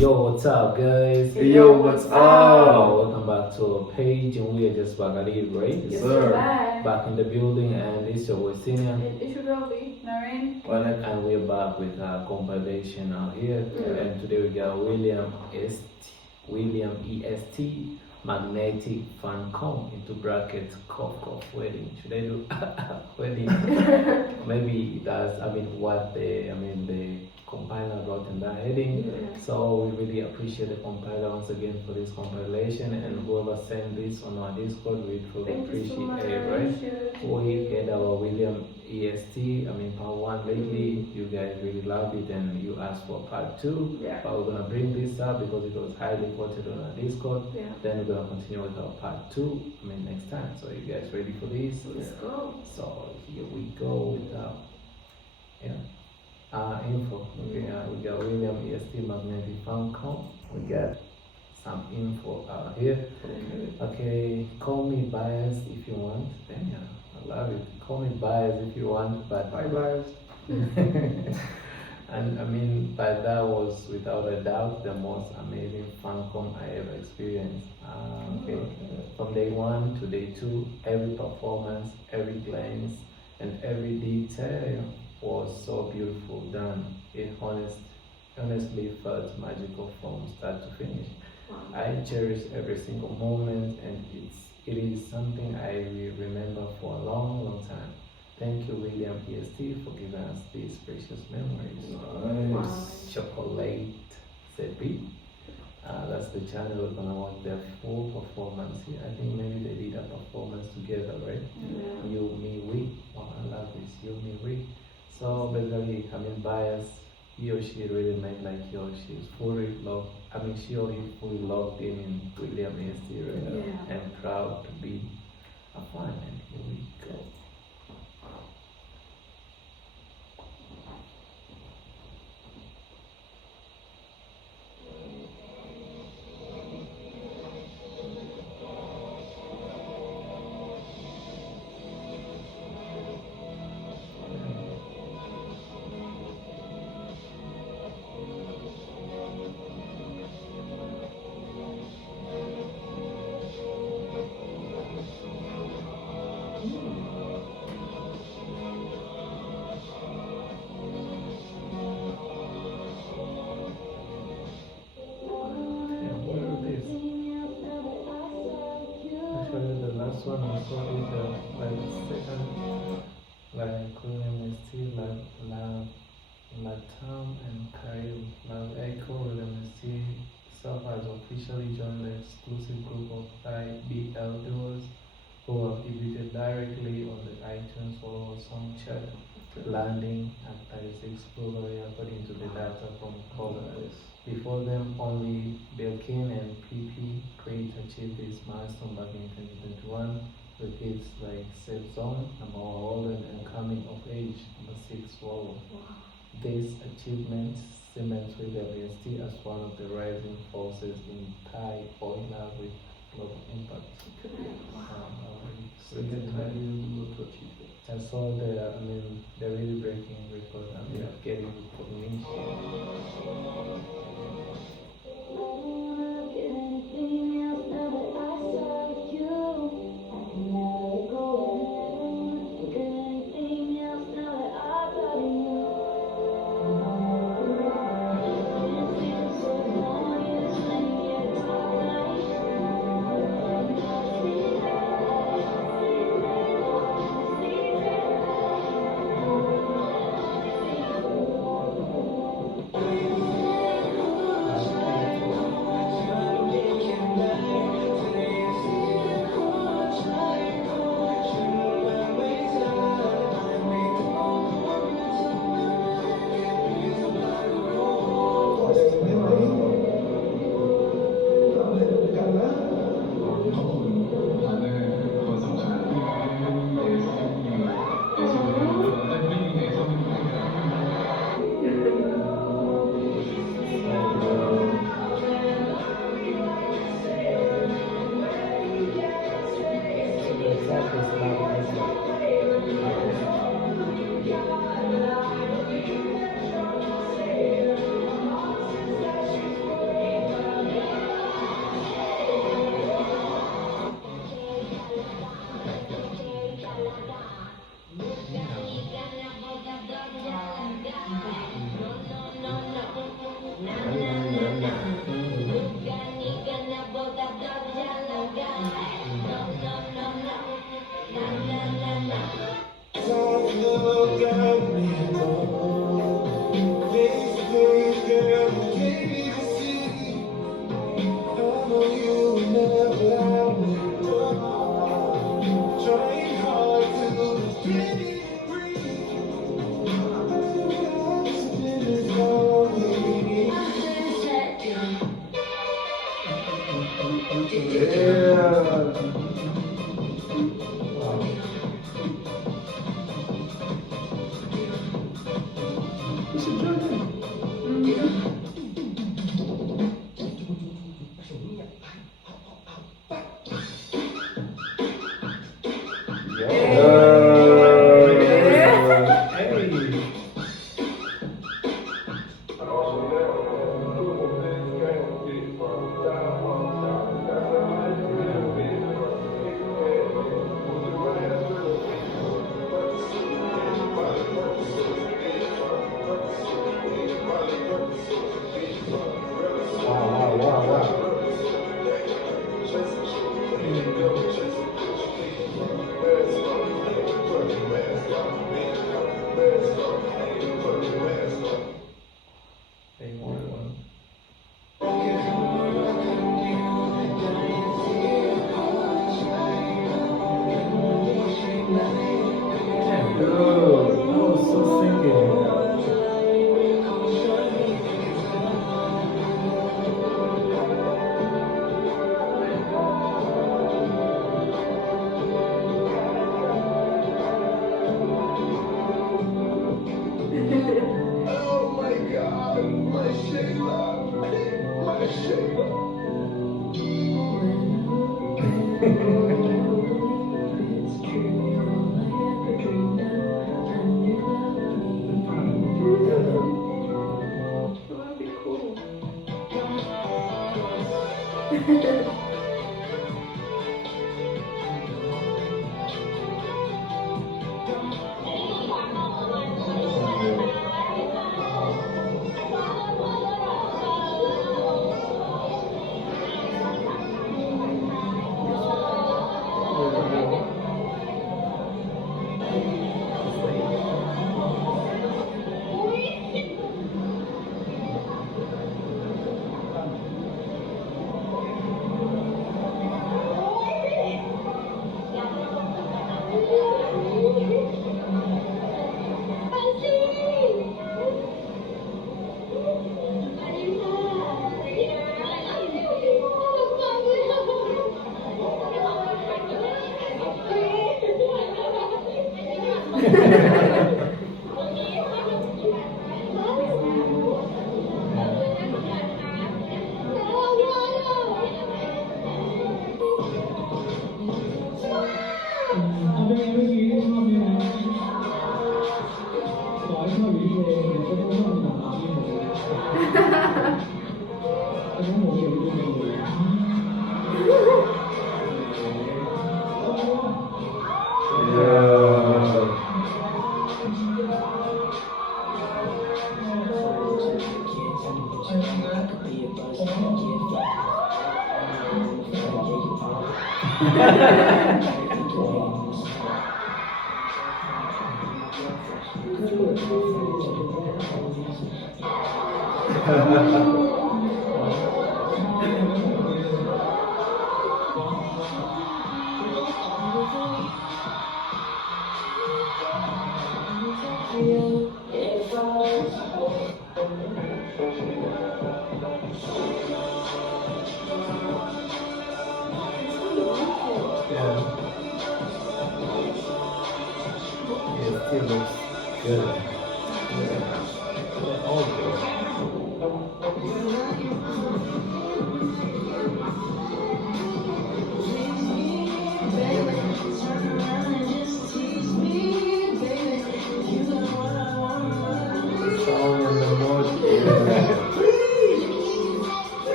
Yo, what's up, guys? Hey, yo, what's up? Welcome back to our page, and we are just back at it, right? Yes, sir. Back in the building, and this is your senior, It's your girl, Noreen. Ynnek. and we're back with a compilation out here. And today we got William EST Magnetic Fancon into brackets cough wedding. Should I do wedding? Maybe that's what the compiler wrote in that heading. Yeah. So we really appreciate the compiler once again for this compilation, and whoever sent this on our Discord, we truly appreciate it, right? We had our William EST, part 1 lately. You guys really loved it and you asked for part 2. Yeah. But we're gonna bring this up because it was highly voted on our Discord. Yeah. Then we're gonna continue with our part 2, next time. So you guys ready for this? Let's go. So here we go with info. Okay, we got William EST Magnetic Fancon. We got some info out here. Okay, call me biased if you want. Damn, I love it. Call me biased if you want, but Hi, bias. and but that was without a doubt the most amazing Fancon I ever experienced. Okay, from day 1 to day 2, every performance, every glance, and every detail was so beautiful done. It honestly felt magical from start to finish. Wow. I cherish every single moment, and it is something I will remember for a long time. Thank you, William EST, for giving us these precious memories. Nice. Chocolate Zepi. That's the channel. We're gonna watch their full performance here. I think maybe they did a performance together, right? Yeah. You, me, we. Wow, I love this. You, me, we. So basically, bias, he or she really made like he or she's fully loved. She or he fully logged in William EST, right? Yeah. And proud to be a fan. And here we go. Last one I saw is second, William EST, Latam and Karim. Echo William EST self has officially joined the exclusive group of IBL duos who have debuted directly on the iTunes World Song Chart, landing at 36 globally according to the data from Colors. Before them, only Belkin and PP Crate achieved this milestone back in 2021 with hits like Safe Zone, number 1 and Coming of Age, number 6 World. Wow. This achievement cements William EST as one of the rising forces in Thai oil with global impact. So you can tell you to achieve it. And so they're really breaking records and getting recognition. should join in.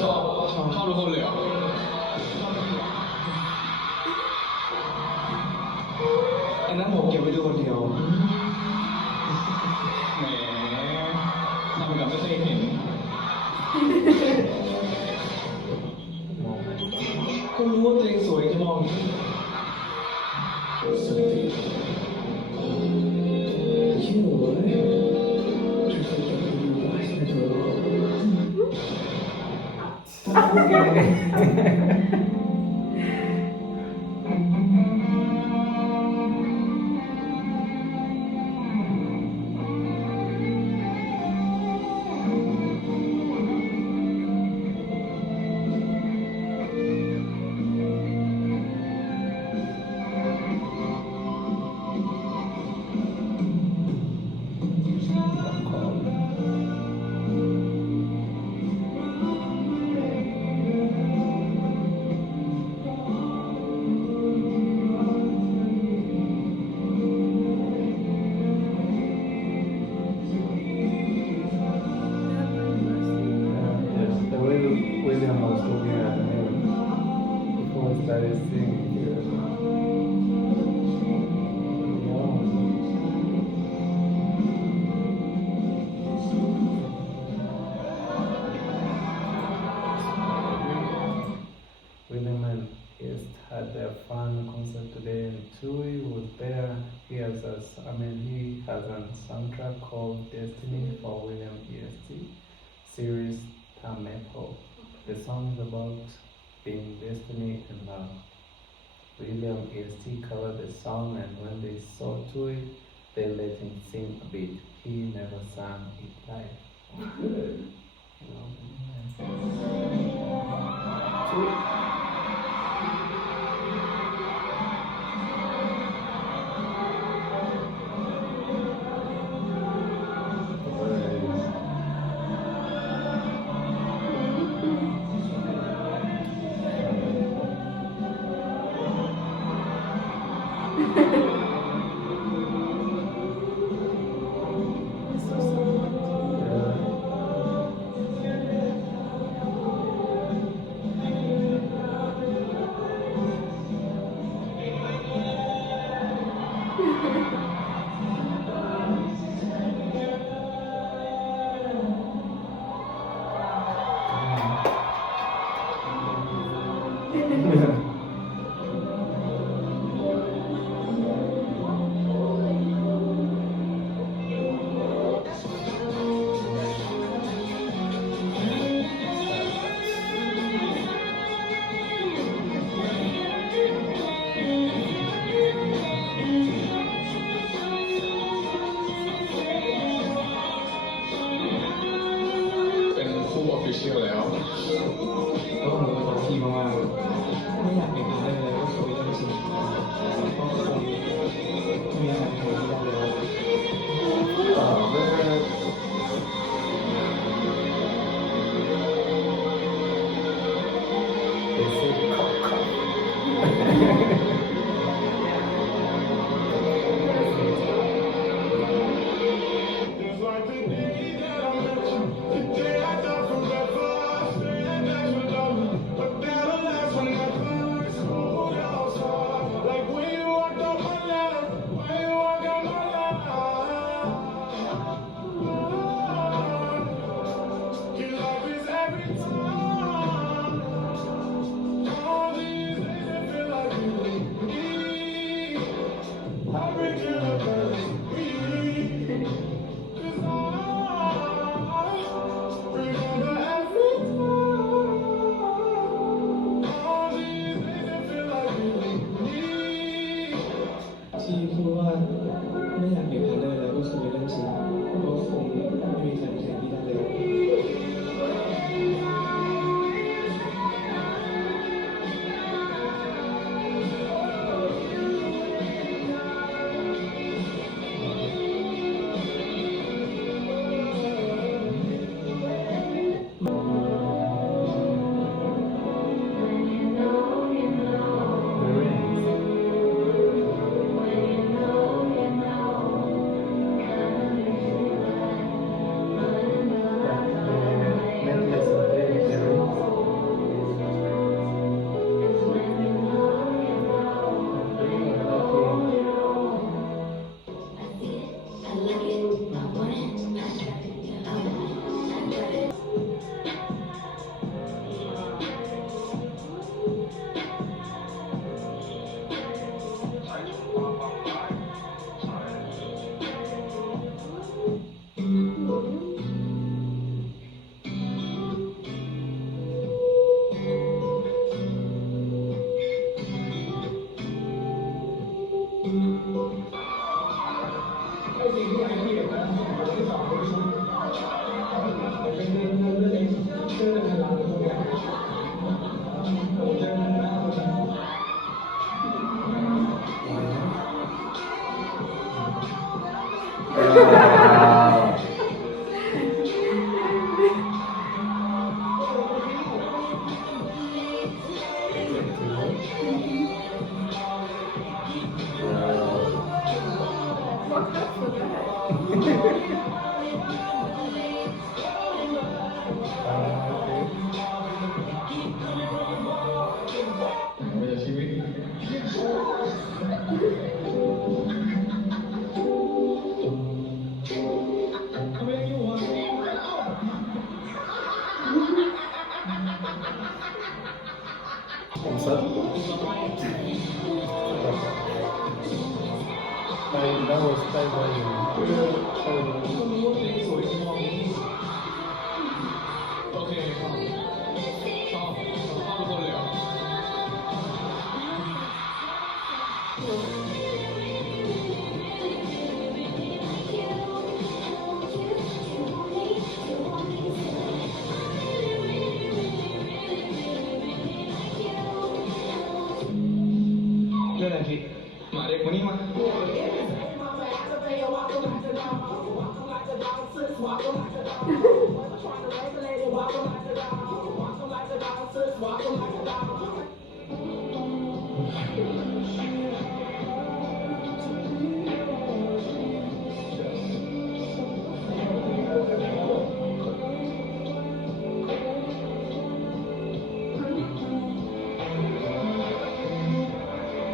ชอบทุกคนเลยเหรออันนั้นผมเก็บไว้ดูคนเดียวแหมทำกับไม่เคยเห็น มองไหม ก็รู้ว่าตัวเองสวยจะมองสวยจริงชื่อหนูเลยช่วยจับมือไว้ให้เธอ The way William was looking at me before he started singing. William and East had their fun concert today, and Tui was there. He has a soundtrack called Destiny for William EST series Tamepo. The song is about being destiny and love. William EST covered the song, and when they saw Tui, they let him sing a bit. He never sang it live. You know, Tui.เป็นคู่ออฟฟิเชียลแล้วก็คงเป็นตัวที่มากๆไม่อยากเป็นอะไรเลยก็คุยเรื่องจริงก็คงไม่อยากทำอะไรที่ได้แล้ว They say cough, cough.ที่พูดว่าไม่อยากเป็นพาร์ทเนอร์แล้วก็คือเรื่องจริงก็คงไม่มีใครแทนที่ได้แล้ว That was quite very สวยงามโอเคชอบทุกคนเลยเหรอ เรื่องอะไรพี่มาเด็กวันนี้มา เ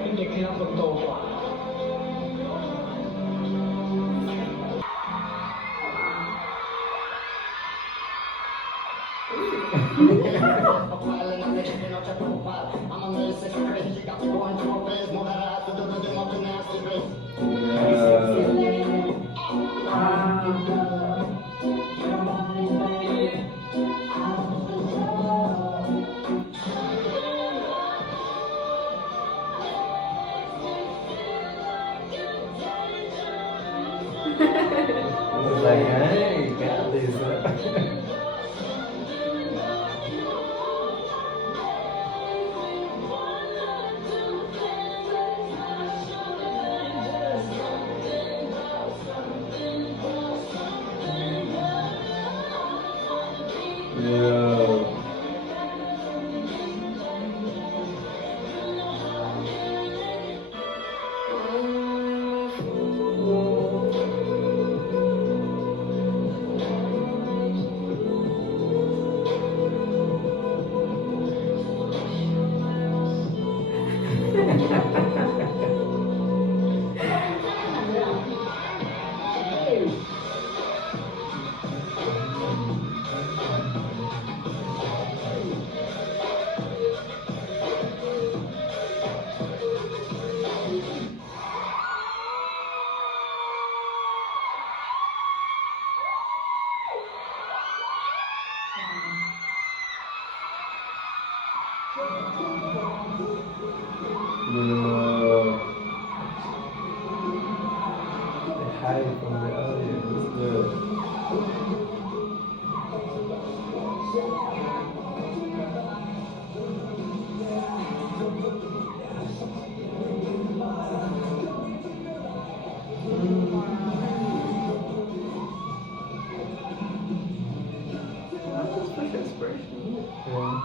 ป็นเด็กที่รักคนโตกว่า I was like, hey, you got this. Yeah. Yeah. They hide from the audience. Yeah. That's such inspiration. Yeah.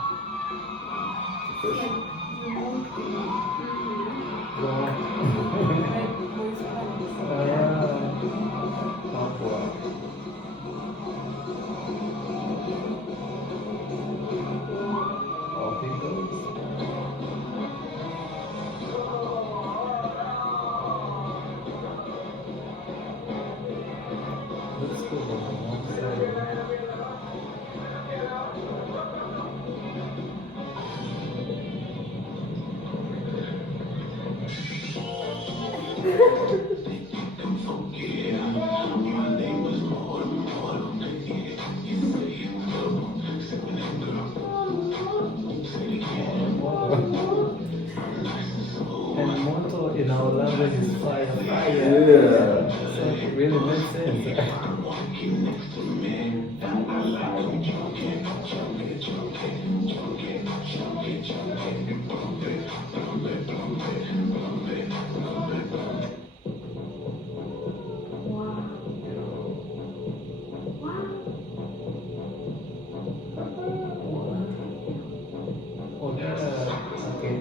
Fish. And motto in our language is fire, fire. Yeah. So it really makes sense. Oh, yeah. Okay.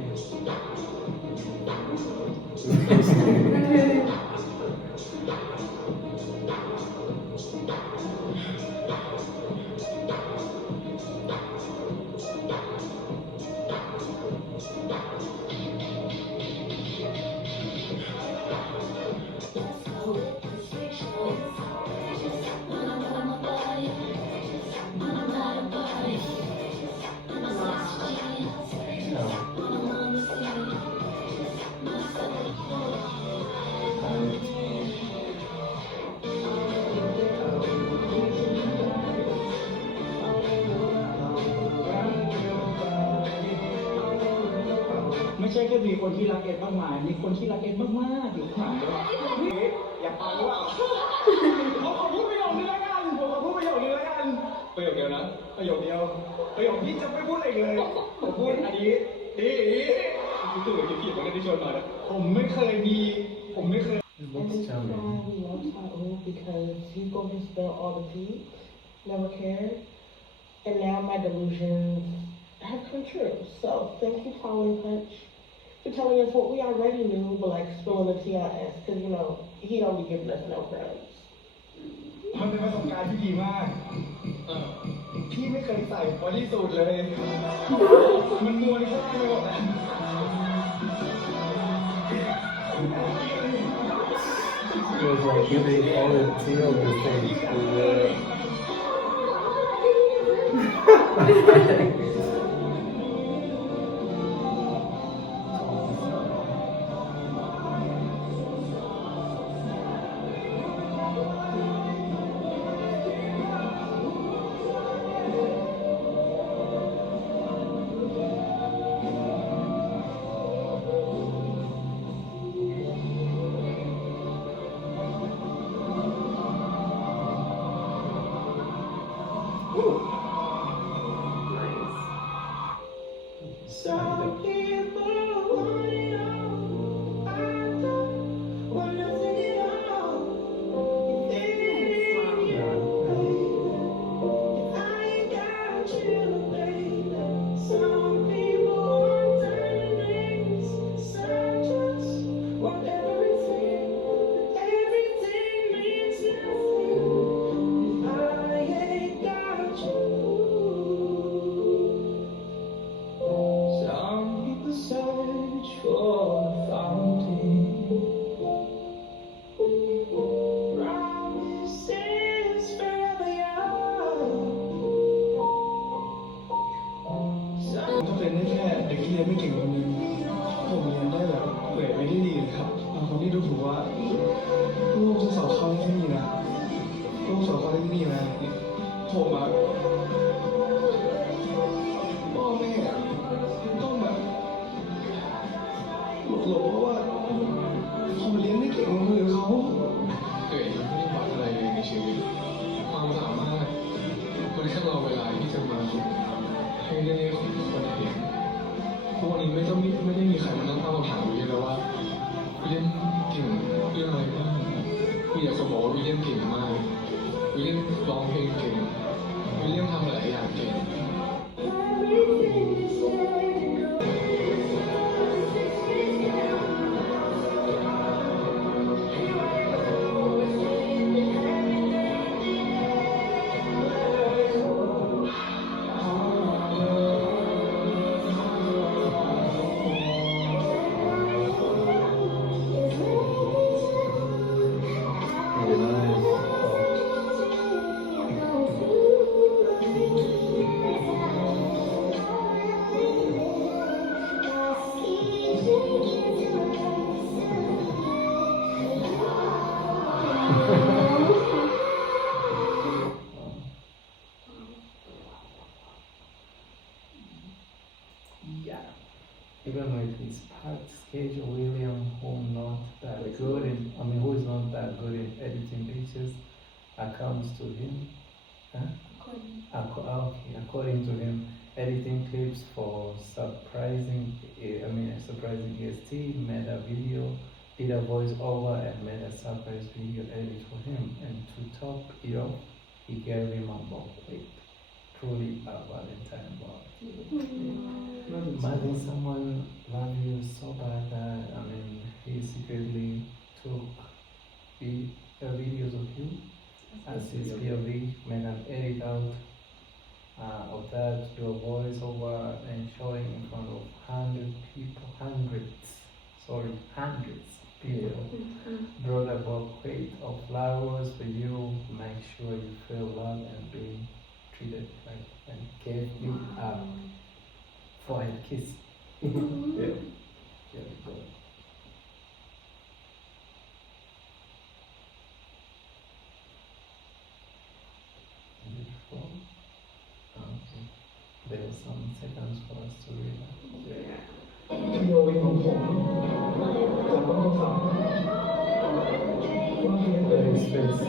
Yeah. ไม่ใช่แค่มีคนที่รักเอ็ดมากมายมีคนที่รักเอ็ดมากๆอยู่ข้างหลังด้วยอย่าไปว่าผมขอพูดประโยคนี้แล้วกันผมขอพูดประโยคนี้แล้วกันประโยคเดียวนะประโยคเดียวประโยคที่จะไม่พูดอะไรเลยผมพูดอันนี้คือตัวผิดๆมันก็ได้ชวนมาแล้วผมไม่เคย It looks charming. We love Saul because he's going to spill all the tea, never cared. And now my delusions have come true. So thank you, Colin Punch, for telling us what we already knew, but like spilling the tea on us, because you know, he don't be giving us no credit. มันเป็นประสบการณ์ที่ดีมากพี่ไม่เคยใส่บอดี้สูทเลย มันมวนข้างไปหมดนะ It was like giving all the tea of the face. Some people want it all. I don't want nothing at all. If it ain't you, if I ain't got you, baby. Some people want diamond rings. Some just want everything. But everything means nothing if I ain't got you. Some people search for a fountain. Promises forever young. ถ้าเป็นได้แค่เด็กที่เรียนไม่เก่งคนนึงผมเรียนได้แบบเกรดไม่ได้ดีเลยครับบางคนที่ดูถูกว่าลูกจะสอบเข้าที่นี่นะลูกสอบเข้าที่นี่นะผมอะพ่อแม่ต้องแบบหลบเพราะว่าผมเรียนไม่เก่งเหมือนเขาตัวเองไม่ได้หวังอะไรเลยในชีวิตความสามารถมันแค่รอเวลาที่จะมาให้ได้คนเห็นเพราะวันนี้ไม่ได้มีใครมานั่งตั้งคำถามวิลเลียมแล้วว่าวิลเลียมเก่งเรื่องอะไรบ้างมีแต่คนบอกว่าวิลเลียมเก่งมากวิลเลียมร้องเพลงเก่งวิลเลียมทำหลายอย่างเก่ง Really nice. Yeah. Even with his packed schedule, William, who not that good in, who is not that good in editing pictures, comes to him. Huh? According to him, editing clips for surprising guest, made a video, did a voiceover, and made a surprise video edit for him. And to top it off, he gave him a bouquet. Truly a Valentine boy. Imagine someone love you so bad that he secretly took videos of you as his POV, made an edit out of that, your voice over and showing in front of hundreds people. Brought a bouquet of flowers for you, make sure you feel loved and being treated right, and gave you a forehead kiss. Yeah. Very good. Beautiful. Okay. There are some seconds for us to read. Yeah. ที่โยเป็นของผมจะต้องทดสอบว่าที่ไม่เปิด There is space.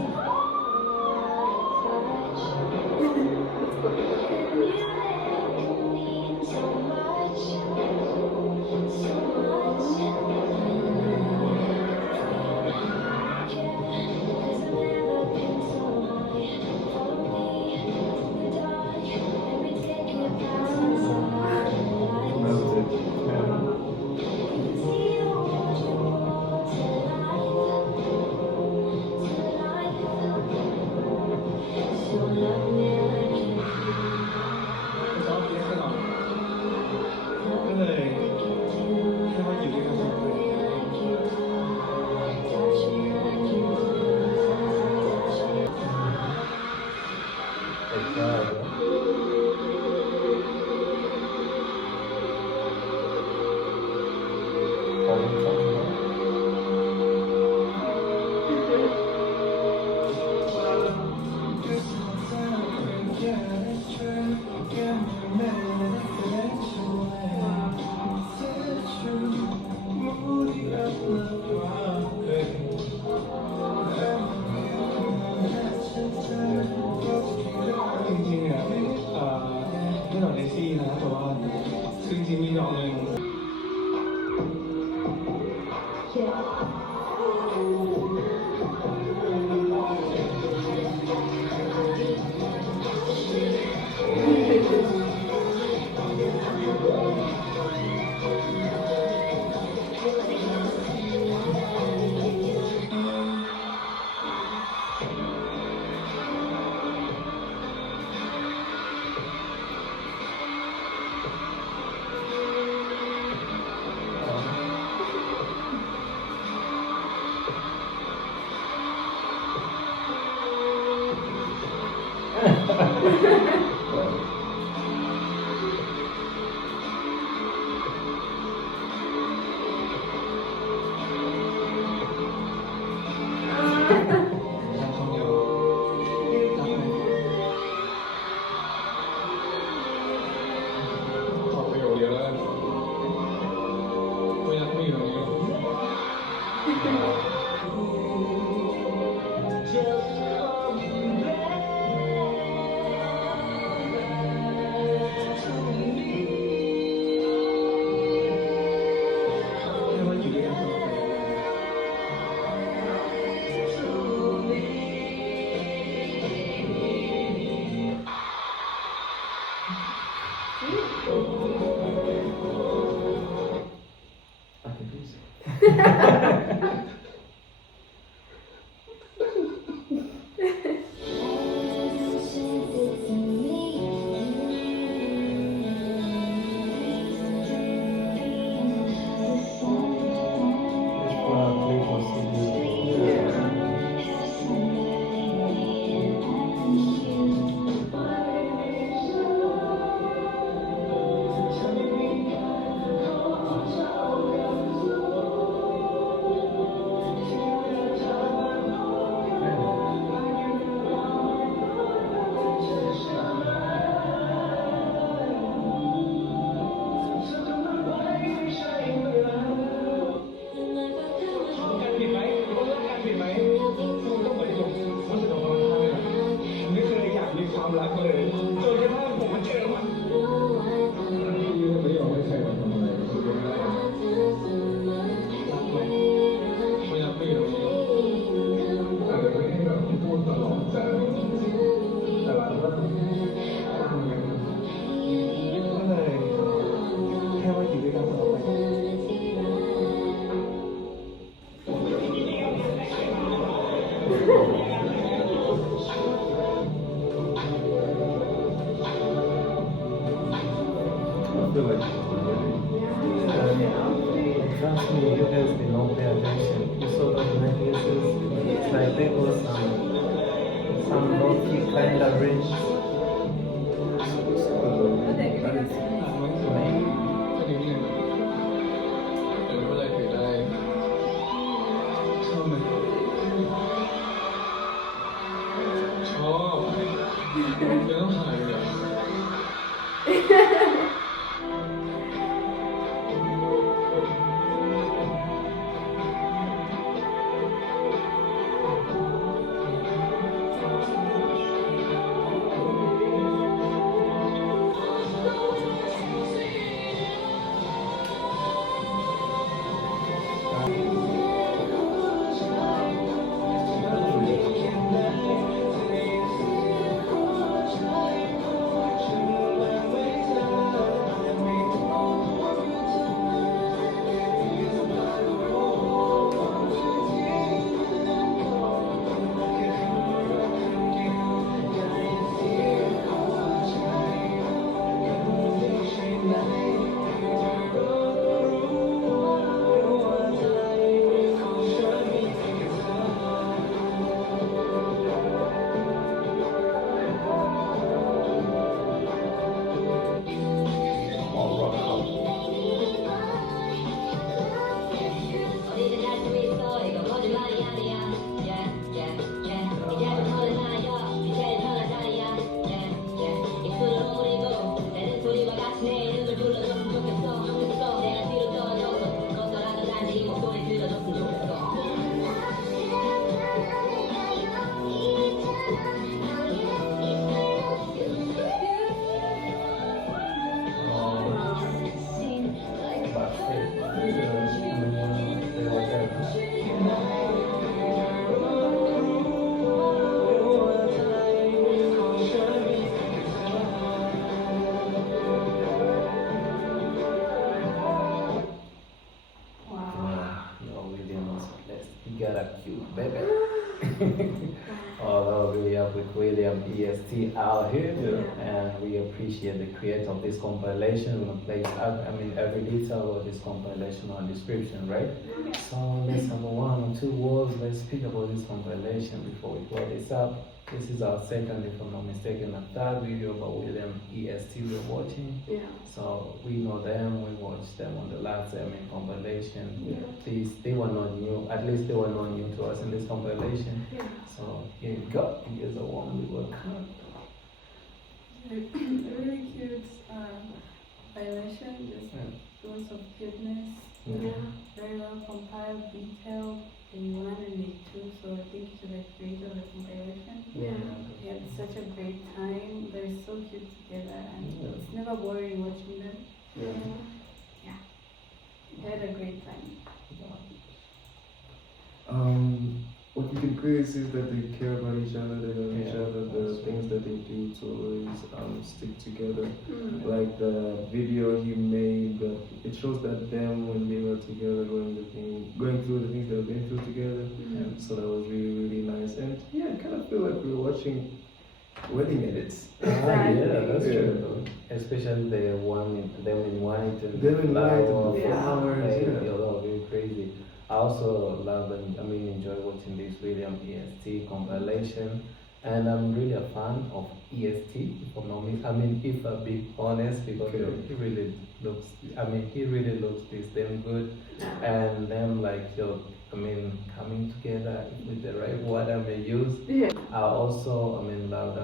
Trust me, you guys did not pay attention. You saw those necklaces, it's like they were some bulky kind of rings. baby. Although we are with William EST out here, and we appreciate the creator of this compilation. We're gonna place, every detail of this compilation on description, right? So let's have 1 or 2 words. Let's speak about this compilation before we close this up. This is our second, if I'm not mistaken, and third video about William EST we're watching. Yeah. So we know them, we watched them on the last compilation. They were not new, at least they were not new to us in this compilation. Yeah. So here you go, here's the one we were kind Really cute violation, just lots of cuteness. Yeah. Very well compiled, detailed in 1 and in 2, so I think you should have created the compilation. Yeah. We had such a great time. They're so cute together, and it's never boring watching them. Yeah. We had a great time. What you can clearly see is that they care about each other, they love each other, the things that they do to always stick together. Like the video he made, it shows that them when they were together going through the things they've been through together. So that was really, really nice. And yeah, I kind of feel like we were watching wedding edits. Yeah, that's true. Especially the one in, them in white and Them in white and flower, the flowers, yeah. yeah. That was very crazy. I also love and enjoy watching this William EST compilation, and I'm really a fan of EST. If I'm being honest, because he really looks this damn good, and them coming together with the right word I may use. Yeah. I also love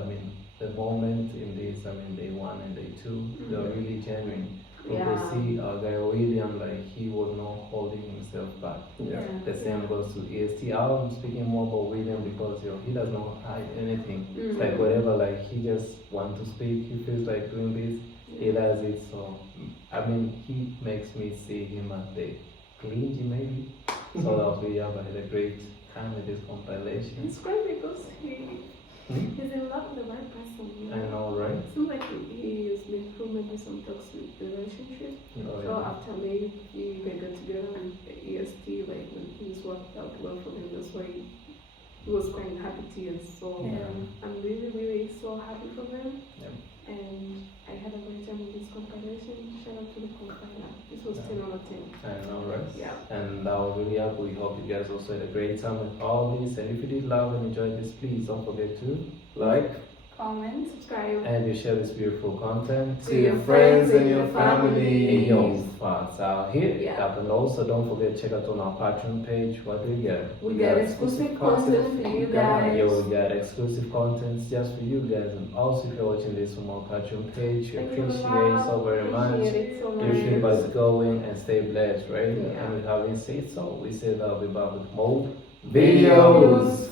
the moment in this day 1 and day 2. They're really genuine. You could see our guy William, he was not holding himself back. The same goes to EST. I'm speaking more about William because he does not hide anything. Like whatever, he just wants to speak. He feels like doing this, he does it. So he makes me see him as the clingy maybe. So that was really I had a great time with this compilation. It's great because he's in love with the right person. I know, right? It seems like he has been through maybe some toxic relationship. So after maybe they got together with EST, when things worked out well for him, that's why he was crying happy tears. So I'm really, really so happy for them. And I had a great time with this compilation. Shout out to the compiler. This was 10 out of 10. I know, right? Yeah. And that was really happy. We hope you guys also had a great time with all this. And if you did love and enjoy this, please don't forget to like, Comment, subscribe, and you share this beautiful content to your friends and your family. And your fans out here. Yeah. And also don't forget to check out on our Patreon page. What do we get? We got exclusive content for you guys. We got exclusive content just for you guys. And also if you're watching this from our Patreon page, we Thank you appreciate so very much. Appreciate it so much. You keep us going and stay blessed, right? Yeah. And with having said so, we say that we'll be back with more videos.